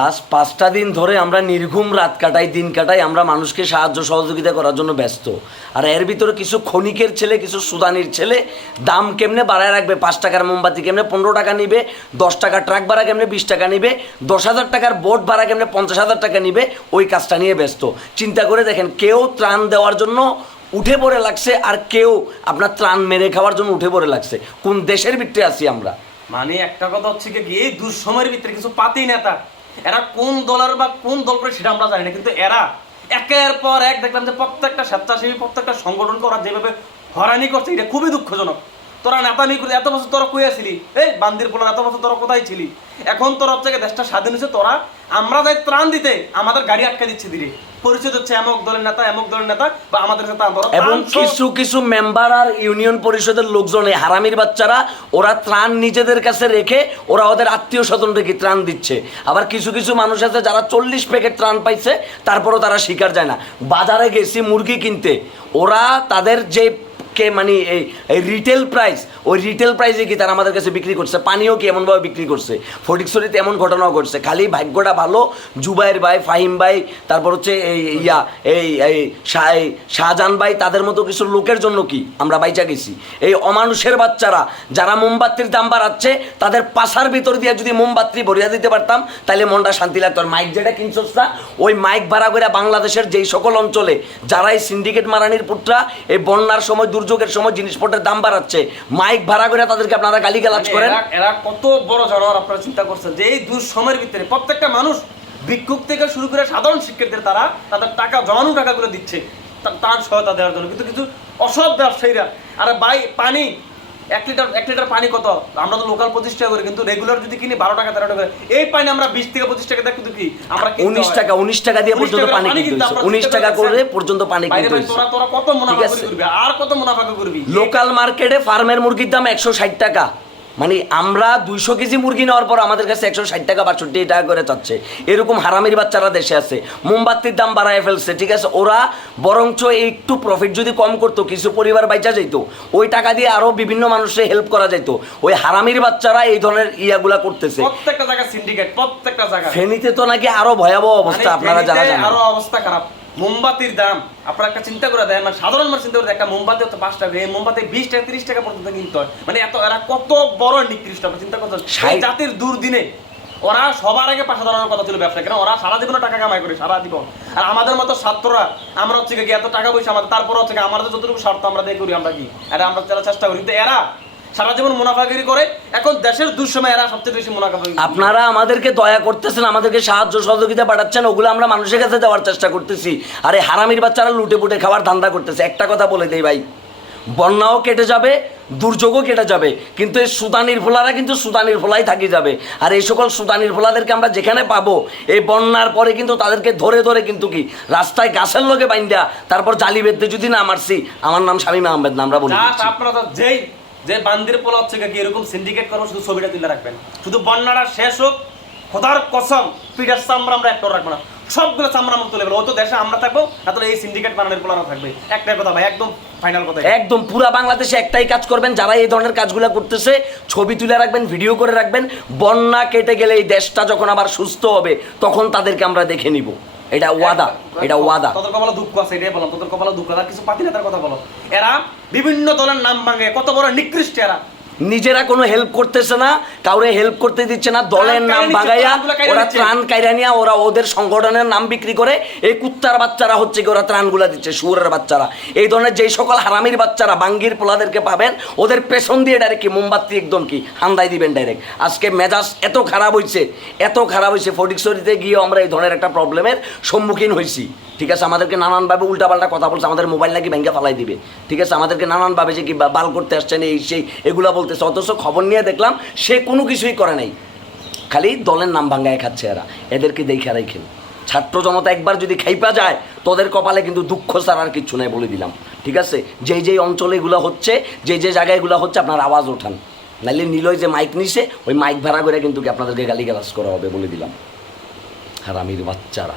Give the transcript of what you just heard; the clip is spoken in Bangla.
লাস্ট পাঁচটা দিন ধরে আমরা নির্ঘুম রাত কাটাই, দিন কাটাই, আমরা মানুষকে সাহায্য সহযোগিতা করার জন্য ব্যস্ত। আর এর ভিতরে কিছু ক্ষণিকের ছেলে, কিছু সুদানির ছেলে, দাম কেমনে বাড়ায় রাখবে? পাঁচ টাকার মোমবাতি কেমনে পনেরো টাকা নিবে? দশ টাকার ট্রাক ভাড়া কেমনে বিশ টাকা নিবে? দশ হাজার টাকার বোট ভাড়া কেমনে পঞ্চাশ হাজার টাকা নিবে? ওই কাজটা নিয়ে ব্যস্ত। চিন্তা করে দেখেন, কেউ ত্রাণ দেওয়ার জন্য উঠে পড়ে লাগছে আর কেউ আপনার ত্রাণ মেরে খাওয়ার জন্য উঠে পড়ে লাগছে। কোন দেশের ভিতরে আছি আমরা? মানে একটা কথা হচ্ছে কি, এই দুঃসময়ের ভিতরে কিছু পাতি নেতা এরা কোন দলের বা কোন দল করে সেটা আমরা জানি না, কিন্তু এরা একের পর এক দেখলাম যে প্রত্যেকটা স্বেচ্ছাসেবী, প্রত্যেকটা সংগঠন করা যেভাবে হরানি করছে, এটা খুবই দুঃখজনক। তোরা নেতামি করে, এত বছর তোরা কই ছিলি এই বান্দির পোলার, এত বছর তোরা কোথায় ছিলি? এখন তোর হচ্ছে দেশটা স্বাধীন হয়েছে, তোরা আমরা যাই ত্রাণ দিতে, আমাদের গাড়ি আটকে দিচ্ছে দিরে পরিচয় হচ্ছে এমক দলের নেতা এমক দলের নেতা বা আমাদের সাথে আন্দোলন এবং কিছু কিছু মেম্বার আর ইউনিয়ন পরিষদের লোকজন এই হারামির বাচ্চারা ওরা ত্রাণ নিজেদের কাছে রেখে ওরা ওদের আত্মীয় স্বজন রেখে ত্রাণ দিচ্ছে? আবার কিছু কিছু মানুষ আছে যারা চল্লিশ প্যাকেট ত্রাণ পাইছে তারপরও তারা শিকার যায় না। বাজারে গেছি মুরগি কিনতে। ওরা তাদের যে কে মানে এই রিটেল প্রাইস ওই রিটেল প্রাইসে কি তারা আমাদের কাছে বিক্রি করছে? পানিও কি এমনভাবে বিক্রি করছে? ফটিকছড়িতে এমন ঘটনাও ঘটছে। খালি ভাগ্যটা ভালো, জুবাইর ভাই, ফাহিম ভাই, তারপর হচ্ছে এই ইয়া, এই এই শাহ, এই শাহজাহান ভাই, তাদের মতো কিছু লোকের জন্য কি আমরা বাইচা গেছি? এই অমানুষের বাচ্চারা যারা মোমবাতির দাম বাড়াচ্ছে, তাদের পাশার ভিতর দিয়ে যদি মোমবাতি ভরিয়া দিতে পারতাম তাহলে মনটা শান্তি লাগতো। আর মাইক যেটা কিনছস না, ওই মাইক ভাড়া করে বাংলাদেশের যেই সকল অঞ্চলে যারা এই সিন্ডিকেট মারানির পুত্রা, এই বন্যার সময় দুর্যোগের সময় জিনিসপত্রের দাম বাড়াচ্ছে। মাইক ভাড়া করে তাদেরকে আপনারা গালি গালাজ মানে করেন। এরা- কত বড় জানোয়ার আপনারা চিন্তা করছেন যে এই দুঃসময়ের ভিতরে প্রত্যেকটা মানুষ ভিক্ষুক থেকে শুরু করে সাধারণ শিক্ষার্থীদের তারা তাদের টাকা জমানো করে দিচ্ছে তার সহায়তা দেওয়ার জন্য। কিন্তু কিছু অসৎ ব্যবসায়ীরা আর বাই পানি এক লিটার এক লিটার পানি কত? আমরা তো লোকাল পঁচিশ টাকা করি কিন্তু রেগুলার যদি কিনি বারো টাকা তেরো টাকা এই পানি আমরা বিশ থেকে পঁচিশ টাকা দেখ কিন্তু কি? আমরা উনিশ টাকা উনিশ টাকা দিয়ে পর্যন্ত পানি কিনতে উনিশ টাকা করে পর্যন্ত পানি কিনতে তোরা তোরা কত মুনাফা। করবি? আর কত মুনাফা করবি? লোকাল মার্কেটে ফার্মের মুরগির দাম একশো ষাট টাকা। মানে আমরা দুইশো কেজি মুরগি নেওয়ার পর আমাদের কাছে একশো ষাট টাকা বাষট্টি টাকা করে চাচ্ছে এরকম হারামির বাচ্চারা দেশে আছে। মোমবাতির দাম বাড়ায় ফেলছে ঠিক আছে? ওরা বরঞ্চ একটু প্রফিট যদি কম করতো কিছু পরিবার বাইচা যেত ওই টাকা দিয়ে আরও বিভিন্ন মানুষের হেল্প করা যেত ওই হারামির বাচ্চারা এই ধরনের ইয়াগুলা করতেছে। প্রত্যেকটা জায়গা সিন্ডিকেট প্রত্যেকটা জায়গা ফেনীতে তো নাকি আরও ভয়াবহ অবস্থা মানে আপনারা জানেন। আরও অবস্থা খারাপ। মোমবাতির দাম আপনারা একটা চিন্তা করে দেন মানে সাধারণ মানুষ চিন্তা করে একটা মোমবাতি হচ্ছে পাঁচ টাকা এই মোমবাতি বিশ টাকা তিরিশ টাকা পর্যন্ত কিনতে হয়। মানে এত এরা কত বড় নিকৃষ্ট আপনি চিন্তা সেই জাতির দুর্দিনে ওরা সবার আগে পাশে দাঁড়ানোর কথা ছিল ব্যবসা কেন ওরা সারা জীবনে টাকা কামাই করে সারা জীবন। আর আমাদের মতো ছাত্ররা আমরা হচ্ছে কি এত টাকা পয়সা আমাদের তারপর হচ্ছে আমাদের যতটুকু স্বার্থ আমরা দিয়ে করি আমরা কি? আর আমরা চেষ্টা করি কিন্তু এরা সারা জীবন মুনাফাগিরি করে এখন দেশের দুঃসময় এরা সবচেয়ে বেশি আপনারা আমাদেরকে দয়া করতেছেন আমাদেরকে সাহায্য সহযোগিতা পাঠাচ্ছেন ওগুলো আমরা মানুষের কাছে দেওয়ার চেষ্টা করতেছি। আরে হারামির বাচ্চারা লুটে পুটে খাওয়ার ধান্দা করতেছে। একটা কথা বলে দেই ভাই বন্যাও কেটে যাবে দুর্যোগও কেটে যাবে কিন্তু এই সুদানির ফোলারা কিন্তু সুদানির ফোলাই থাকি যাবে। আর এই সকল সুদানির ফোলাদেরকে আমরা যেখানে পাবো এই বন্যার পরে কিন্তু তাদেরকে ধরে ধরে কিন্তু কি রাস্তায় গাছের লোকে বাইন্দা তারপর জালি বেঁধতে যদি না মারছি আমার নাম শামীম আহমেদ না আমরা বলি আপনারা যেই যে বান্দির পোলা হচ্ছে কি এরকম সিন্ডিকেট করব শুধু ছবিটা তুলে রাখবেন? শুধু বন্যাটা শেষ হোক, খোদার কসম পিঠার চামড়া আমরা একটা রাখব না। সবগুলো চামড়া আমরা তুলে ফেলব। তো দেশে আমরা থাকব, না তাহলে এই সিন্ডিকেট বানানোর পোলানো থাকবে। একটাই কথা ভাই, একদম ফাইনাল কথা একদম পুরা বাংলাদেশে একটাই কাজ করবেন, যারা এই ধরনের কাজগুলো করতেছে, ছবি তুলে রাখবেন ভিডিও করে রাখবেন, বন্যা কেটে গেলে এই দেশটা যখন আবার সুস্থ হবে, তখন তাদেরকে আমরা দেখে নিব। এটা ওয়াদা এটা ওয়াদা। তোদের কপালে দুঃখ আছে এটাই বললাম তোদের কপালে দুঃখ আছে আর কিছু পাতি নেতার কথা বলো। এরা বিভিন্ন দলের নাম ভাঙে কত বড় নিকৃষ্ট এরা। নিজেরা কোনো হেল্প করতেছে না কাউরে হেল্প করতে দিচ্ছে না দলের নাম বাগাইয়া ওরা ত্রাণ কাইরা নিয়া ওরা ওদের সংগঠনের নাম বিক্রি করে এই কুত্তার বাচ্চারা হচ্ছে কি ওরা ত্রাণগুলা দিচ্ছে শুয়োরের বাচ্চারা। এই ধরনের যেই সকল হারামির বাচ্চারা বাঙ্গির পোলাদেরকে পাবেন ওদের পেছন দিয়ে ডাইরেক্ট কি মোমবাতি একদম কি হান্দাই দিবেন ডাইরেক্ট আজকে মেজাজ এত খারাপ হয়েছে এত খারাপ হয়েছে ফটিকছড়িতে গিয়ে আমরা এই ধরনের একটা প্রবলেমের সম্মুখীন হয়েছি ঠিক আছে, আমাদেরকে নানানভাবে উল্টাপাল্টা কথা বলছে, আমাদের মোবাইল নাকি ব্যাংকে ফালাই দিবে। ঠিক আছে, আমাদেরকে নানানভাবে যে কি বাল করতে আসছেন, এই সেই এগুলো বলতেছে। অথচ খবর নিয়ে দেখলাম, সে কোনো কিছুই করে নাই। খালি দলের নাম ভাঙ্গায় খাচ্ছে এরা। এদেরকে দেখে রাখেন। ছাত্র জনতা একবার যদি খাইপা যায়, তোদের কপালে কিন্তু দুঃখ ছাড়া আর কিচ্ছু নাই বলে দিলাম। ঠিক আছে, যেই যেই অঞ্চলে এগুলো হচ্ছে যে যে জায়গায় এগুলো হচ্ছে, আপনার আওয়াজ ওঠান। নাইলে নিলয় যে মাইক নিছে, ওই মাইক ভাড়া করে কিন্তু আপনাদেরকে গালি করা হবে বলে দিলাম। হারামির বাচ্চারা।